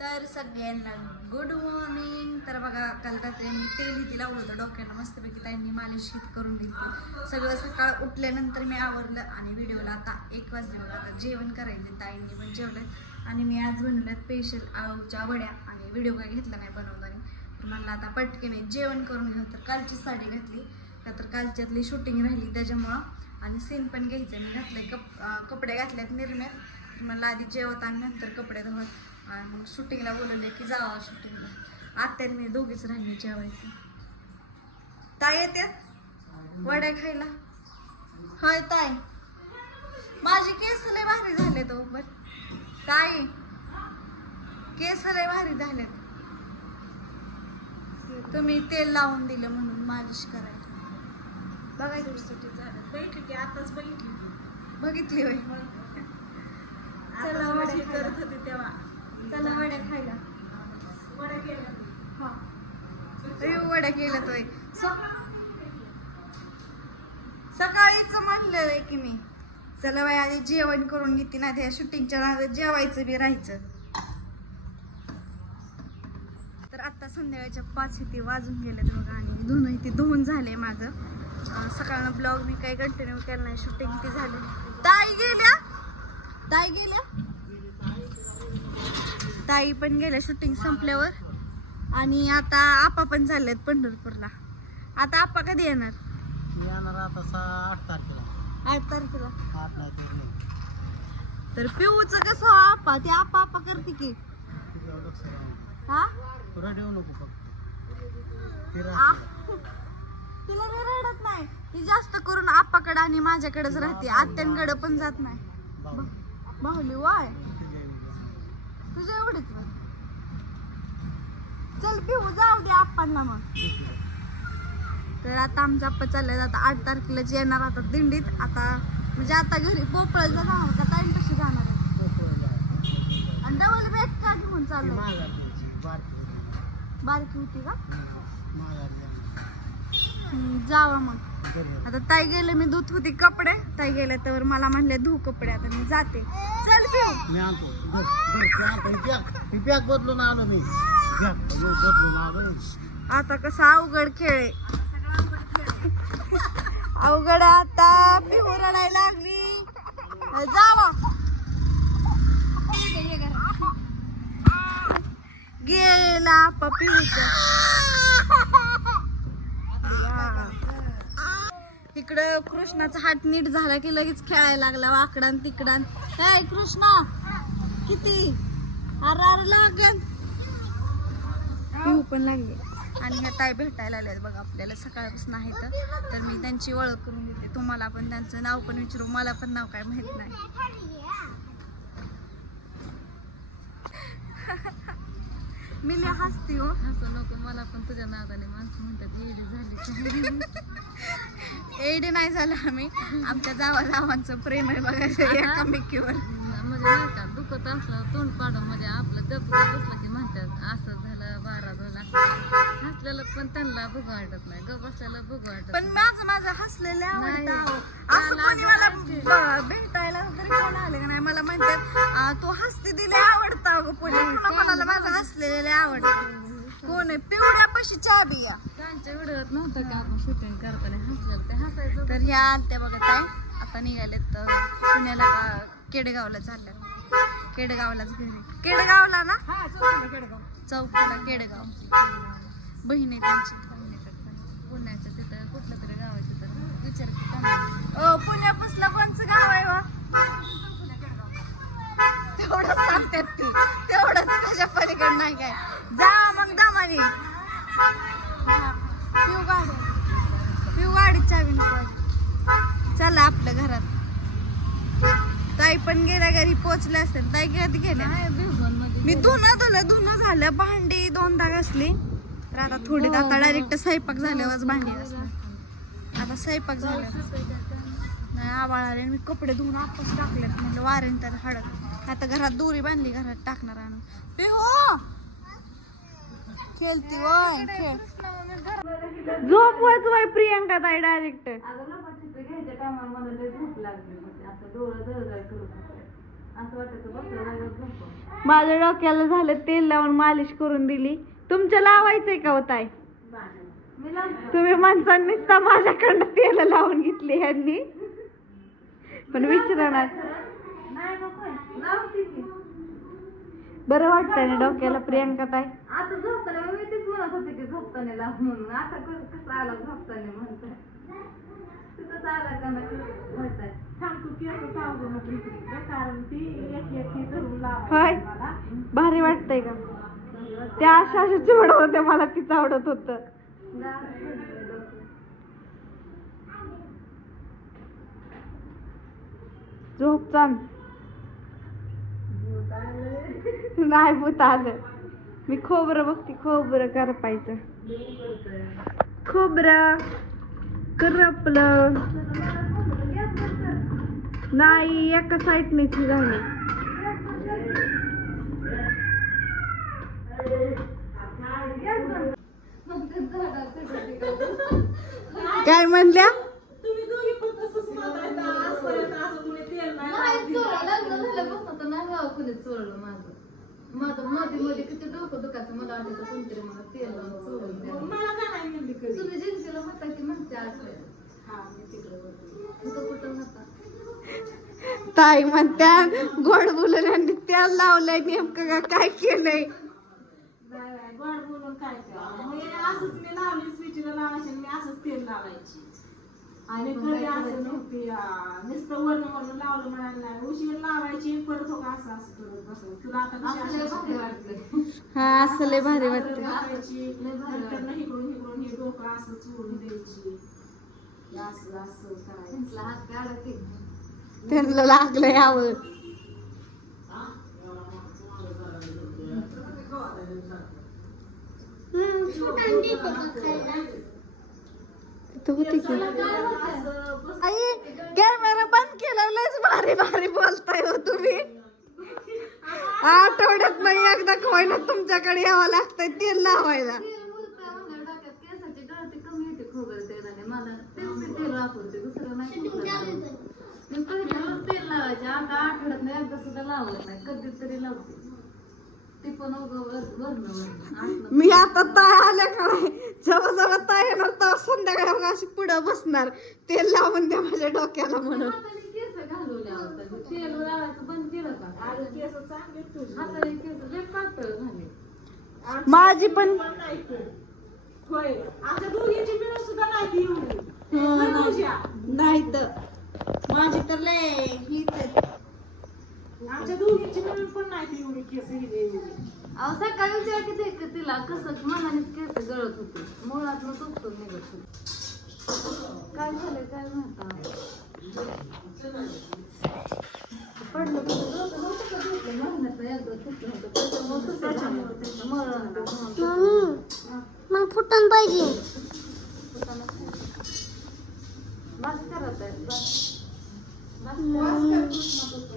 तर सगळ्यांना good morning तर बघा काल रात्री मी तेल इथे लावलं होतं डोक्याला मस्तपैकी त्यांनी मालिश हीत करून दिली. सगळं सकाळ उठल्यानंतर मी आवरलं आणि व्हिडिओला आता एक वाजले बघा आता जेवण करायचं ताईंनी पण जेवलं आणि मी आज बनवल्यात स्पेशल आळूच्या वड्या. आणि व्हिडिओ काय घेतला नाही बनवताना तर मला आता पटकेने जेवण करून घेऊ. तर कालची साडी घातली. का तर कालच्यातली शूटिंग राहिली त्याच्यामुळं. आणि सीन पण घ्यायचं. मी घातले कप कपडे घातल्यात निर्म्यात. तर मला आधी जेवत आणि नंतर कपडे धुवत आणि मग शूटिंगला बोलवले की जावा शूटिंगला आत्याने मी दोघीच राहिले जेवायचं. ताई येते वड्या खायला? होय ताई. माझे केस लय भारी झाले तो बर. ताई केस लय भारी झालेत. तुम्ही तेल लावून दिलं म्हणून मालिश करायला. बघायचं झालं. बघितली की आताच बघितली बघितली होय. चला करत. होते तेव्हा. चला. वड्या खायला. वड्या केल्या हा. अयो, वड्या केल्या तोय. सकाळीच म्हणलेलं की मी. चला बाई आधी जेवण करून घेते ना त्या शूटिंगच्या नादात जेवायचं बी राहायचं. तर आता संध्याकाळच्या पाच इथे वाजून गेले बघा आणि धुणं इथे धुवून झाले माझं. सकाळनं ब्लॉग मी काही कंटिन्यू केलं नाही शूटिंग ती झाली. ताई गेल्या? ताई गेल्या? ताई पण गेल्या शूटिंग संपल्यावर. आणि आता आपा पण चाललेत पंढरपूरला. आता आपा कधी येणार? येणार आता सहा आठ तारखेला. आठ तारखेला. आठ नाही तर नाही तर पिऊच कसं आपा? ते आपा आपा करते की. तुझं लक्ष राहू हा? तुला ठेवू नको फक्त. ते आ? राहते. तिला मी रडत नाही. ती जास्त करून आपाकडे आणि माझ्याकडेच राहते. आत्यांकडे पण जात नाही. बाहुली वाळ तुझ्या. तुझं एवढंच. चल पिऊ जाऊ दे आप्पांना मग. तर आता आमचा आप्पा चाललाय आता आठ तारखेलाच येणार आता दिंडीत आता म्हणजे आता घरी पोपळला जाणार का ताईन कशी जाणार आहे जा. आणि डबल बॅग का घेऊन चालू बारकी होती. का जावा मग. आता ताई गेले मी धुत होती कपडे. ताई गेले तर मला म्हणले धू कपडे आता मी जाते. चल पिऊ. मी आणतो. धर, धर, ते आणतो. मी पॅक- मी पॅक बदलून आलो मी. पॅक बदलून आलो आता कसा अवघड खेळ आहे. अवघड आहे आता पिहू रडायला लागली. जावा गेला पिहूच्या इकडं कृष्णाचा हात नीट झाला की लगेच खेळायला लागला वाकडान तिकडान. काय कृष्णा! किती? अरे अरे लागन पिहू पण लागली आणि ह्या ताई भेटायला आल्यात बघा आपल्याला सकाळपासून आहेत तर मी त्यांची ओळख करून देते. तुम्हाला पण त्यांचं नाव पण विचारू मला पण नाव काय माहीत नाही. मी लय हसती हो. असं नको मला पण तुझ्या नादाने माणसं म्हणतात येडी झाली एडी नाही झालं आम्ही. आमच्या जावा जावांचं प्रेम आहे बघायचं एकामेकीवर. म्हणजे नाही का दुखत असलं तोंड पाडून म्हणजे आपलं गप बसलं की म्हणतात असं झालं बारा झालं. हसलेलं पण त्यांना बघू वाटत नाही गप बसलेलं बघू वाटत पण माझं माझं हसलेलं आवडतं. असं कोणी मला भेटायला तरी कोण आले नाही? मला म्हणतात "आ, तू हसते दिले अगं कोणाला माझं हसलेलं आवडतं? कोण आहे? पिवड्यापाशी चाबी या. त्यांच्या व्हिडिओत नव्हतं का आपण शूटिंग करताना हसलेलं? ते हसायचं तर ह्या आलत्या बघा ताई आता निघालेत अं, पुण्याला का केडगावला चालल्यात. केडगावलाच घरी केडगावला ना? चौकाला केडगाव. बहीण आहे त्यांची पुण्याच्या तिथं कुठलं तरी गावाचं तर विचार की. अ, कोणचं गाव आहे वा तेवढं सांगतात ती. तेवढंच त्याच्या पलीकडे नाही काय. जा मग दामारी पिऊ गाडी. पिऊ गाडी चावी नको चला आपल्या घरात. ताई पण गेल्या घरी पोचले असतील. ताई कधी गेल्या. मी धुणं धुलं धुणं झालं. भांडी दोनदा घासली तर आता थोडी आता डायरेक्ट स्वयंपाक झाल्यावरच भांडी घासली आता स्वयंपाक झाला. नाही आवाळ आले मी कपडे धुवून आताच टाकलेत. म्हणजे वारेन तर हळद. आता घरात दोरी बांधली घरात टाकणार आणून. ते हो! खेळती वय खेळ. झोपवच वय प्रियंका ताई डायरेक्ट माझ्या डोक्याला झालं तेल लावून मालिश करून दिली. तुमच्या लावायचंय का होताय तुम्ही माणसांनी माझ्याकडनं तेल लावून घेतली यांनी पण विचारणार बरं वाटतंय ना डोक्याला प्रियंका ताई? आता झोपताना मी तेच म्हणत होते की झोपताना लाव म्हणून. आता कसं आला झोपताना म्हणताय. तिथंच आला का नाही? म्हणताय. होय. भारी वाटतंय का त्या अशा अशा चिवडत होत्या मला तीच आवडत होतं. झोप चांद नाही भूत आलं मी खोबरं बघते खोबरं करपायचं. खोबरं करपलं. नाही एका साईडनेच झाली. काय म्हणल्या? नाही चोरलं लग्न झाल्यापासून तर नाही गाव कुणी चोरलं माझं. माझं मध्ये मध्ये किती डोकं दुखायचं मला आठवतं कोणतरी मला तेल लावून चोरून द्यायला. तुम्ही होता की म्हणते असं कुठं कुठं होता? ताई म्हणत्या गोड बोलून आणि तेल लावलंय नेमकं का काय केलंय? गोड बोलून काय? मग हे असंच मी लावली स्विचला लावायची आणि मी असंच तेल लावायची. आणि कधी असं नव्हती नुसतं वरण वरण लावलं म्हणायला नाही उशीर लावायची परत हो असं असं करत बसायचं तुला आता. हा असं लय भारी वाटतं. नंतर इकडून इकडून हे डोकं असं चोळून द्यायची. असं असं करायचं. त्यांना लागलंय यावं तिथं होते की? आई कॅमेरा बंद केला लयच भारी भारी बोलताय हो तुम्ही. आठवड्यात नाही एकदा कोयना तुमच्याकडे यावं लागतंय तेल लावायला. तेल मी लावायचे, आता आठवड्यात नाही एकदा सुद्धा लावत नाही, कधीतरी लावते. ते पण मी आता आल्या नाही जेव्हा जेव्हा ताय येणार तेव्हा संध्याकाळी अशी पुढं बसणार. तेल लावून द्या माझ्या डोक्याला म्हणून. हाताने केस घालवले आता. तेल लावायचं बंद केलं का? आणि केस चांगले तुझे. हाताने केस लय पातळ झाले. माझी पण पण नाही ते. होय. आमच्या दोघींची मिळून सुद्धा नाही ती एवढी होय तुझ्या? नाही. तर. माझी तर लय हीच आहे. पण नाही ती एवढी केस. अहो सकाळी विचार किती की तिला कसं मनानेच केस गळत होते मुळात दुखतो निघत होते काय झालं काय म्हणता पडलं. मग फुटण पाहिजे बस करत आहे बस बस करत आहे.